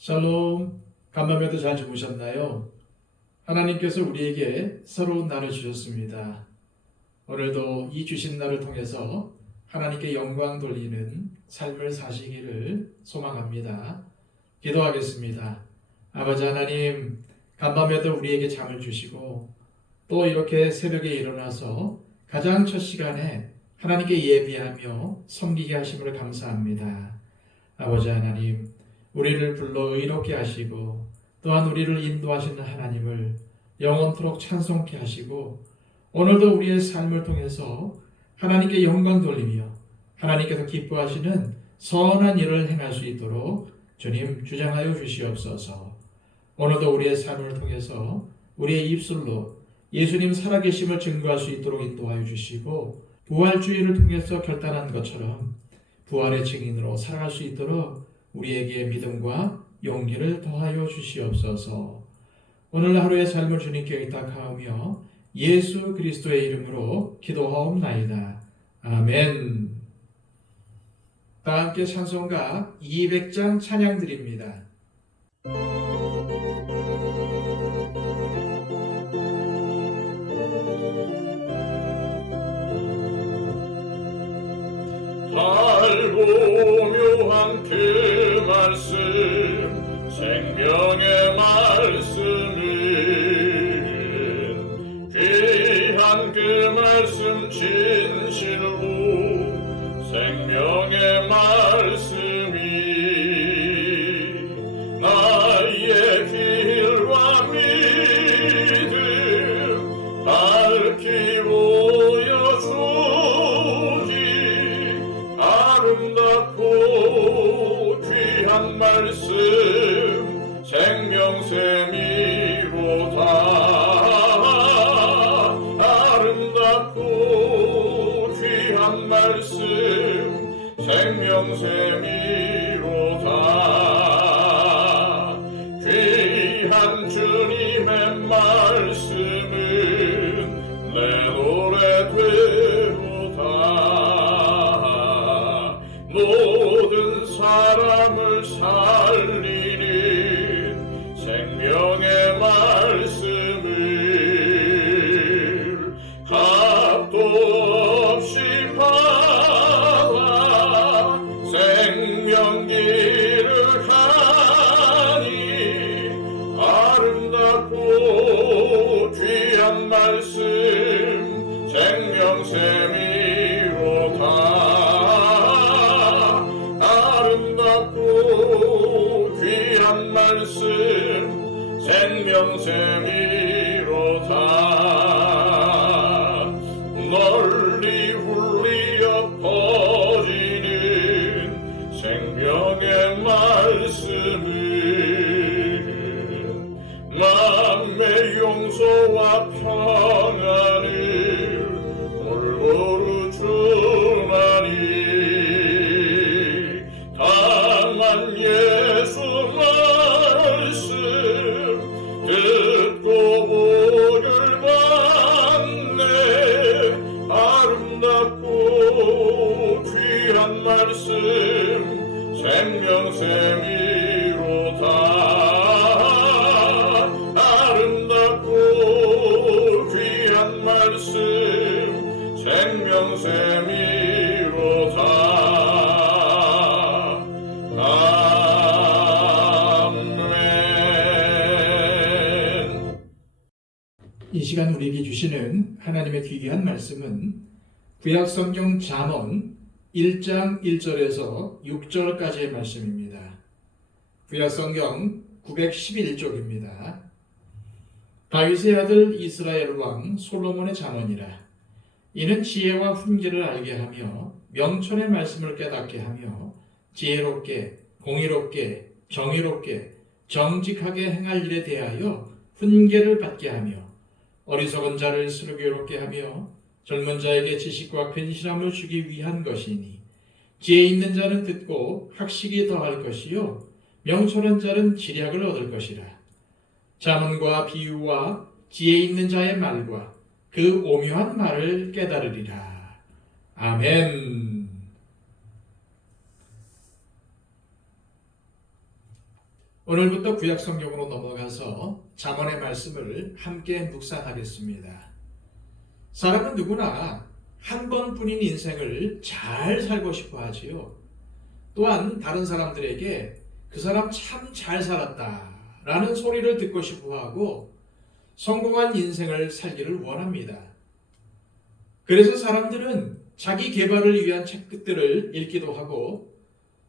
샬롬, 간밤에도 잘 주무셨나요? 하나님께서 우리에게 새로운 날을 주셨습니다. 오늘도 이 주신 날을 통해서 하나님께 영광 돌리는 삶을 사시기를 소망합니다. 기도하겠습니다. 아버지 하나님, 간밤에도 우리에게 잠을 주시고 또 이렇게 새벽에 일어나서 가장 첫 시간에 하나님께 예비하며 섬기게 하심을 감사합니다. 아버지 하나님, 우리를 불러 의롭게 하시고 또한 우리를 인도하시는 하나님을 영원토록 찬송케 하시고 오늘도 우리의 삶을 통해서 하나님께 영광 돌리며 하나님께서 기뻐하시는 선한 일을 행할 수 있도록 주님 주장하여 주시옵소서. 오늘도 우리의 삶을 통해서 우리의 입술로 예수님 살아계심을 증거할 수 있도록 인도하여 주시고 부활주의를 통해서 결단한 것처럼 부활의 증인으로 살아갈 수 있도록 우리에게 믿음과 용기를 더하여 주시옵소서. 오늘 하루의 삶을 주님께 의탁하오며 예수 그리스도의 이름으로 기도하옵나이다. 아멘. 다 함께 찬송가 200장 찬양 드립니다. 달고 묘한 그 말씀 생명의 말씀은 귀한 그 말씀 진실로 생명의 말씀이 나의 길과 믿음 밝히 보여주니 아름답고 귀한 말씀 생명샘이로다. 아름답고 귀한 말씀 생명샘이로다. 귀한 주님의 말씀은 내 노래되로다. 모든 사람을 살리는 생명의 말씀을 값도 없이 받아 생명길을 가니 아름답고 귀한 말씀 생명샘이로다. 아름답고 귀한 말씀 생명샘이로다. 널리 울리어 퍼지는 생명의 말씀은 마음의 용서와 평안을 골고루 주나니 다만 예수 말씀 듣고 복을 받네. 아름답고 귀한 말씀 생명샘이로다. 아름답고 귀한 말씀 생명샘이로다. 아멘. 이 시간 우리에게 주시는 하나님의 귀한 말씀은 구약성경 잠언 1장 1절에서 6절까지의 말씀입니다. 구약성경 911쪽입니다. 다윗의 아들 이스라엘 왕 솔로몬의 잠언이라. 이는 지혜와 훈계를 알게 하며 명철의 말씀을 깨닫게 하며 지혜롭게 공의롭게 정의롭게 정직하게 행할 일에 대하여 훈계를 받게 하며 어리석은 자를 슬기롭게 하며 젊은 자에게 지식과 근실함을 주기 위한 것이니 지혜 있는 자는 듣고 학식이 더할 것이요 명철한 자는 지략을 얻을 것이라. 잠언과 비유와 지혜 있는 자의 말과 그 오묘한 말을 깨달으리라. 아멘. 오늘부터 구약 성경으로 넘어가서 잠언의 말씀을 함께 묵상하겠습니다. 사람은 누구나 한 번뿐인 인생을 잘 살고 싶어 하지요. 또한 다른 사람들에게 그 사람 참 잘 살았다 라는 소리를 듣고 싶어 하고 성공한 인생을 살기를 원합니다. 그래서 사람들은 자기 개발을 위한 책들을 읽기도 하고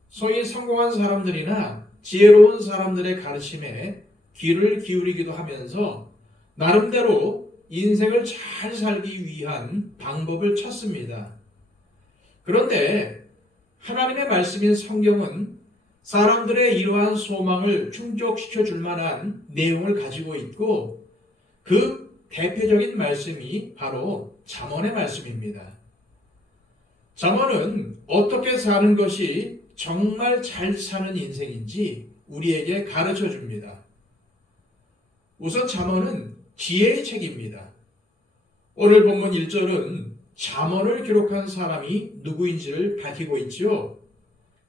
소위 성공한 사람들이나 지혜로운 사람들의 가르침에 귀를 기울이기도 하면서 나름대로 인생을 잘 살기 위한 방법을 찾습니다. 그런데 하나님의 말씀인 성경은 사람들의 이러한 소망을 충족시켜 줄 만한 내용을 가지고 있고 그 대표적인 말씀이 바로 잠언의 말씀입니다. 잠언은 어떻게 사는 것이 정말 잘 사는 인생인지 우리에게 가르쳐 줍니다. 우선 잠언은 지혜의 책입니다. 오늘 본문 1절은 잠언을 기록한 사람이 누구인지를 밝히고 있죠.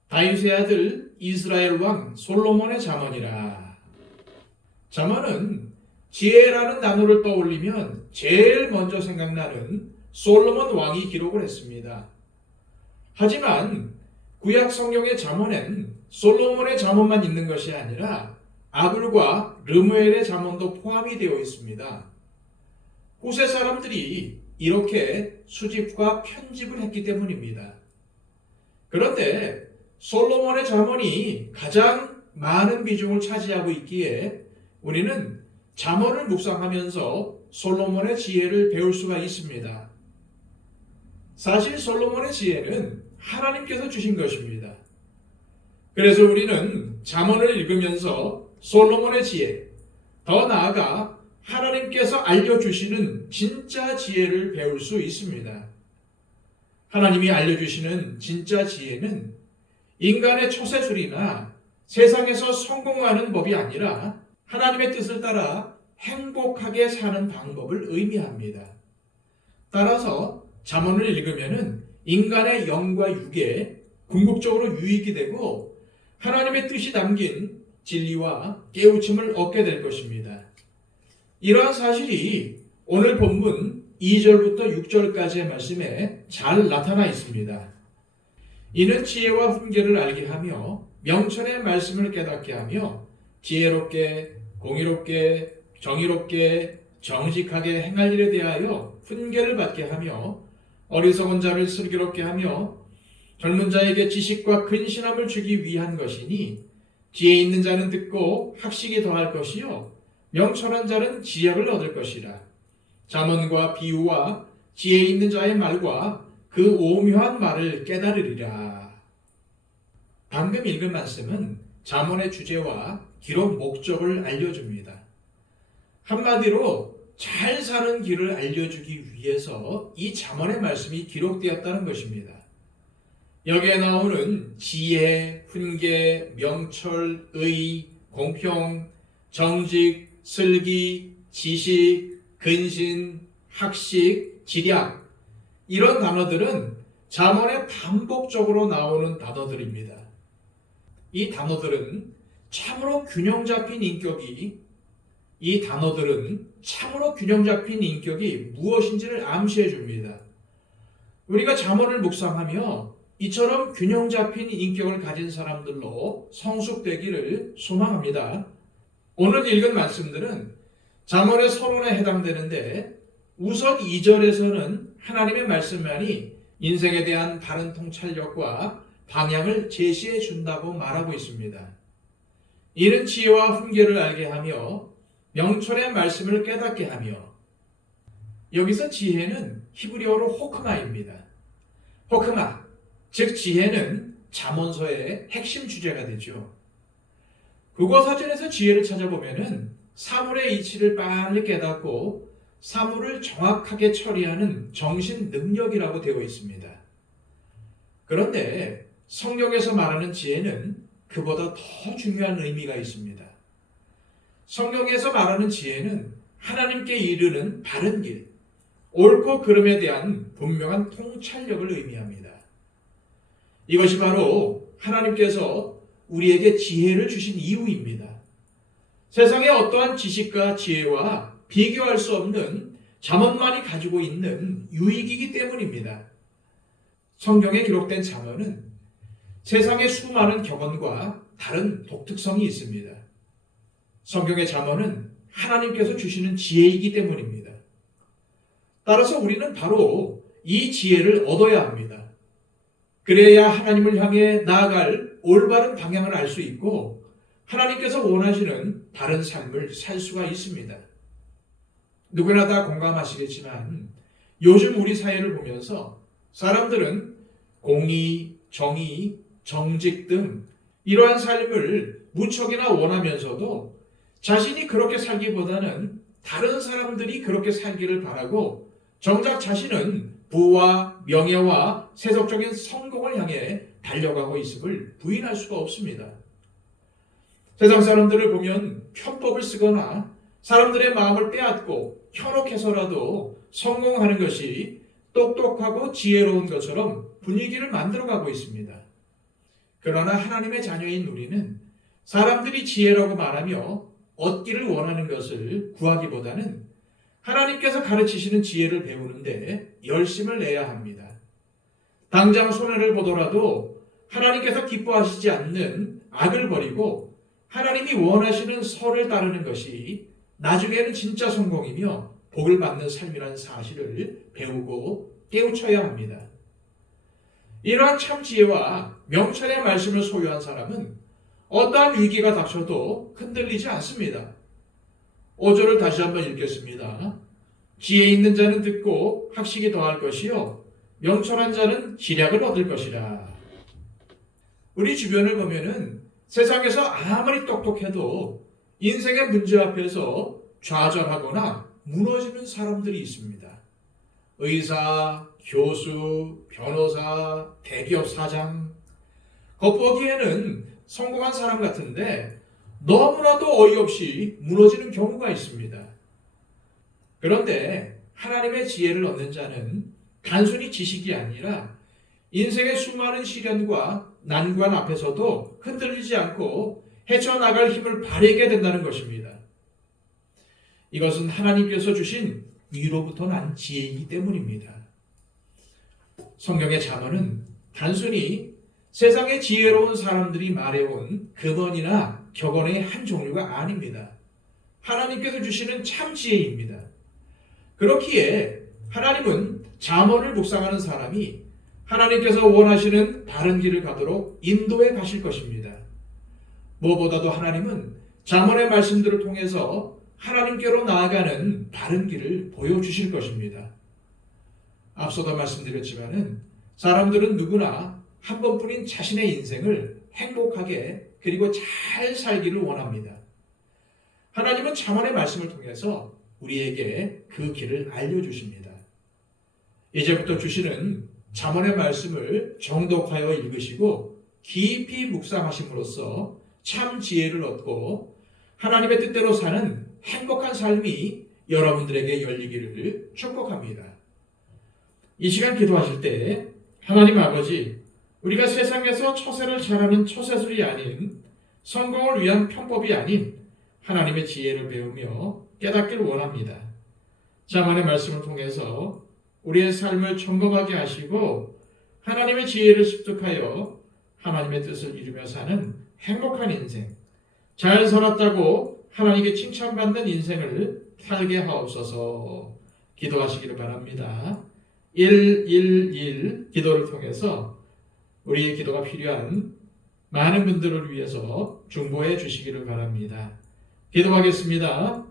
다윗의 아들 이스라엘 왕 솔로몬의 잠언이라. 잠언은 지혜라는 단어를 떠올리면 제일 먼저 생각나는 솔로몬 왕이 기록을 했습니다. 하지만 구약 성경의 잠언엔 솔로몬의 잠언만 있는 것이 아니라 아굴과 르무엘의 잠언도 포함이 되어 있습니다. 후세 사람들이 이렇게 수집과 편집을 했기 때문입니다. 그런데 솔로몬의 잠언이 가장 많은 비중을 차지하고 있기에 우리는 잠언을 묵상하면서 솔로몬의 지혜를 배울 수가 있습니다. 사실 솔로몬의 지혜는 하나님께서 주신 것입니다. 그래서 우리는 잠언을 읽으면서 솔로몬의 지혜, 더 나아가 하나님께서 알려주시는 진짜 지혜를 배울 수 있습니다. 하나님이 알려주시는 진짜 지혜는 인간의 처세술이나 세상에서 성공하는 법이 아니라 하나님의 뜻을 따라 행복하게 사는 방법을 의미합니다. 따라서 잠언을 읽으면 인간의 영과 육에 궁극적으로 유익이 되고 하나님의 뜻이 담긴 진리와 깨우침을 얻게 될 것입니다. 이러한 사실이 오늘 본문 2절부터 6절까지의 말씀에 잘 나타나 있습니다. 이는 지혜와 훈계를 알게 하며 명철의 말씀을 깨닫게 하며 지혜롭게 공의롭게 정의롭게 정직하게 행할 일에 대하여 훈계를 받게 하며 어리석은 자를 슬기롭게 하며 젊은 자에게 지식과 근신함을 주기 위한 것이니 지혜 있는 자는 듣고 학식이 더할 것이요 명철한 자는 지혜를 얻을 것이라. 잠언과 비유와 지혜 있는 자의 말과 그 오묘한 말을 깨달으리라. 방금 읽은 말씀은 잠언의 주제와 기록 목적을 알려줍니다. 한마디로 잘 사는 길을 알려주기 위해서 이 잠언의 말씀이 기록되었다는 것입니다. 여기에 나오는 지혜, 훈계, 명철, 의, 공평, 정직, 슬기, 지식, 근신, 학식, 지략 이런 단어들은 잠언에 반복적으로 나오는 단어들입니다. 이 단어들은 참으로 균형 잡힌 인격이 무엇인지를 암시해 줍니다. 우리가 잠언을 묵상하며 이처럼 균형 잡힌 인격을 가진 사람들로 성숙되기를 소망합니다. 오늘 읽은 말씀들은 잠언의 서론에 해당되는데 우선 2절에서는 하나님의 말씀만이 인생에 대한 바른 통찰력과 방향을 제시해 준다고 말하고 있습니다. 이는 지혜와 훈계를 알게 하며 명철의 말씀을 깨닫게 하며, 여기서 지혜는 히브리어로 호크마입니다. 호크마, 즉 지혜는 잠언서의 핵심 주제가 되죠. 국어사전에서 지혜를 찾아보면은 사물의 이치를 빨리 깨닫고 사물을 정확하게 처리하는 정신 능력이라고 되어 있습니다. 그런데 성경에서 말하는 지혜는 그보다 더 중요한 의미가 있습니다. 성경에서 말하는 지혜는 하나님께 이르는 바른 길, 옳고 그름에 대한 분명한 통찰력을 의미합니다. 이것이 바로 하나님께서 우리에게 지혜를 주신 이유입니다. 세상의 어떠한 지식과 지혜와 비교할 수 없는 잠언만이 가지고 있는 유익이기 때문입니다. 성경에 기록된 잠언은 세상의 수많은 격언과 다른 독특성이 있습니다. 성경의 잠언은 하나님께서 주시는 지혜이기 때문입니다. 따라서 우리는 바로 이 지혜를 얻어야 합니다. 그래야 하나님을 향해 나아갈 올바른 방향을 알 수 있고 하나님께서 원하시는 바른 삶을 살 수가 있습니다. 누구나 다 공감하시겠지만 요즘 우리 사회를 보면서 사람들은 공의, 정의, 정직 등 이러한 삶을 무척이나 원하면서도 자신이 그렇게 살기보다는 다른 사람들이 그렇게 살기를 바라고 정작 자신은 부와 명예와 세속적인 성공을 향해 달려가고 있음을 부인할 수가 없습니다. 세상 사람들을 보면 편법을 쓰거나 사람들의 마음을 빼앗고 현혹해서라도 성공하는 것이 똑똑하고 지혜로운 것처럼 분위기를 만들어가고 있습니다. 그러나 하나님의 자녀인 우리는 사람들이 지혜라고 말하며 얻기를 원하는 것을 구하기보다는 하나님께서 가르치시는 지혜를 배우는데 열심을 내야 합니다. 당장 손해를 보더라도 하나님께서 기뻐하시지 않는 악을 버리고 하나님이 원하시는 선을 따르는 것이 나중에는 진짜 성공이며 복을 받는 삶이라는 사실을 배우고 깨우쳐야 합니다. 이러한 참 지혜와 명철의 말씀을 소유한 사람은 어떠한 위기가 닥쳐도 흔들리지 않습니다. 5절을 다시 한번 읽겠습니다. 지혜 있는 자는 듣고 학식이 더할 것이요 명철한 자는 지략을 얻을 것이라. 우리 주변을 보면은 세상에서 아무리 똑똑해도 인생의 문제 앞에서 좌절하거나 무너지는 사람들이 있습니다. 의사, 교수, 변호사, 대기업 사장, 겉보기에는 성공한 사람 같은데 너무나도 어이없이 무너지는 경우가 있습니다. 그런데 하나님의 지혜를 얻는 자는 단순히 지식이 아니라 인생의 수많은 시련과 난관 앞에서도 흔들리지 않고 헤쳐나갈 힘을 발휘하게 된다는 것입니다. 이것은 하나님께서 주신 위로부터 난 지혜이기 때문입니다. 성경의 잠언은 단순히 세상의 지혜로운 사람들이 말해온 금언이나 격언의 한 종류가 아닙니다. 하나님께서 주시는 참 지혜입니다. 그렇기에 하나님은 잠언을 묵상하는 사람이 하나님께서 원하시는 바른 길을 가도록 인도해 가실 것입니다. 무엇보다도 하나님은 잠언의 말씀들을 통해서 하나님께로 나아가는 바른 길을 보여주실 것입니다. 앞서도 말씀드렸지만은 사람들은 누구나 한 번뿐인 자신의 인생을 행복하게 그리고 잘 살기를 원합니다. 하나님은 잠언의 말씀을 통해서 우리에게 그 길을 알려주십니다. 이제부터 주시는 잠언의 말씀을 정독하여 읽으시고 깊이 묵상하심으로써 참 지혜를 얻고 하나님의 뜻대로 사는 행복한 삶이 여러분들에게 열리기를 축복합니다. 이 시간 기도하실 때 하나님 아버지, 우리가 세상에서 처세를 잘하는 처세술이 아닌 성공을 위한 편법이 아닌 하나님의 지혜를 배우며 깨닫기를 원합니다. 잠언의 말씀을 통해서 우리의 삶을 점검하게 하시고 하나님의 지혜를 습득하여 하나님의 뜻을 이루며 사는 행복한 인생, 잘 살았다고 하나님께 칭찬받는 인생을 살게 하옵소서. 기도하시기를 바랍니다. 111 기도를 통해서 우리의 기도가 필요한 많은 분들을 위해서 중보해 주시기를 바랍니다. 기도하겠습니다.